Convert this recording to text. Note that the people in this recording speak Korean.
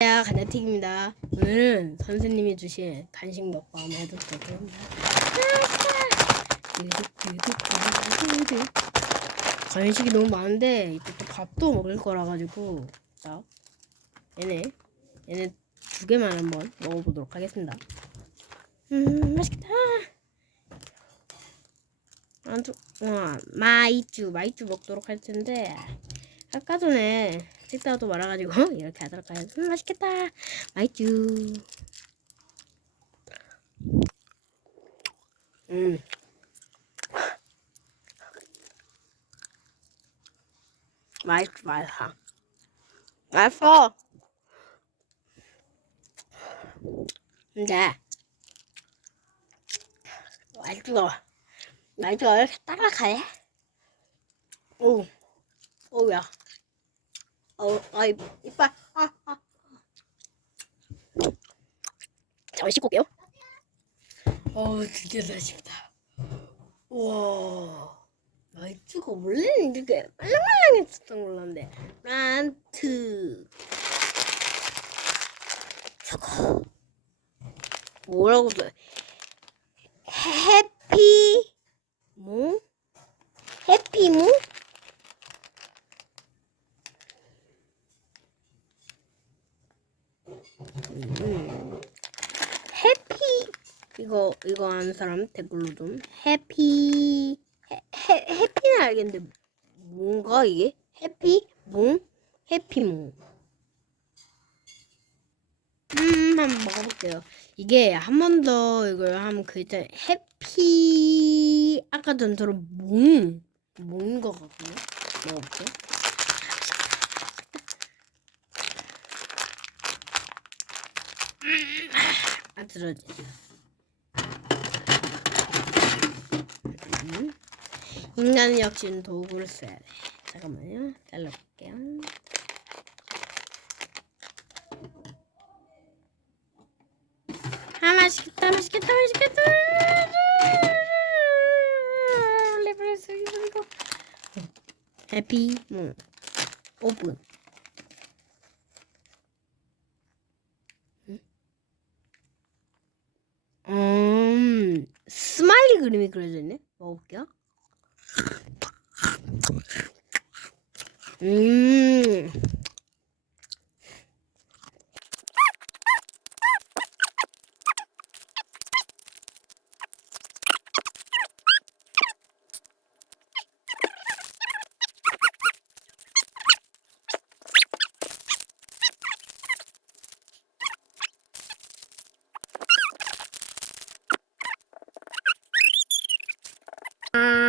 야, 가나틱입니다. 오늘은 선생님이 주신 간식 먹방 해볼 겁니다. 간식이 너무 많은데 이제 또 밥도 먹을 거라 가지고 자 얘네 얘네 두 개만 한번 먹어보도록 하겠습니다. 음 맛있겠다. 아주 와 마이쮸 마이쮸 먹도록 할 텐데 아까 전에 식사도 말아가지고 이렇게 하도록 하겠습니다. 음, 맛있겠다. 마이쮸. 음. 맛있어, 맛있어. 맛있어. 근데, 맛있어. 맛있어. 이렇게 따라가네? 오, 오야. 어, 아, 이- 이빨, 아, 아. 잠깐 씻고 올게요. 어우, 드디어 다 씹다. 우와. 말투가 원래는 이렇게 말랑말랑했었던 걸로 아는데. 란트. 저거. 뭐라고 써? 해피, 뭐? 해피무? 음. 해피. 이거 이거 아는 사람? 댓글로 좀. 해피. 해, 해 해피는 알겠는데 뭔가 이게? 해피? 몽? 해피 몽. 음 한번 먹어볼게요. 이게 한 번 더 이걸 하면 글자 해피. 아까 전처럼 몽. 몽인 것 같거든요. 먹어볼게요 들어지 음. 인간은 역시 도구를 써야 돼. 잠깐만요. 잘라볼게요. 아 맛있겠다 맛있겠다 맛있겠다. 레브레스 이거. 해피 뭐 오픈 음, 스마일리 그림이 그려져 있네. 먹어볼게요. 음, Uh...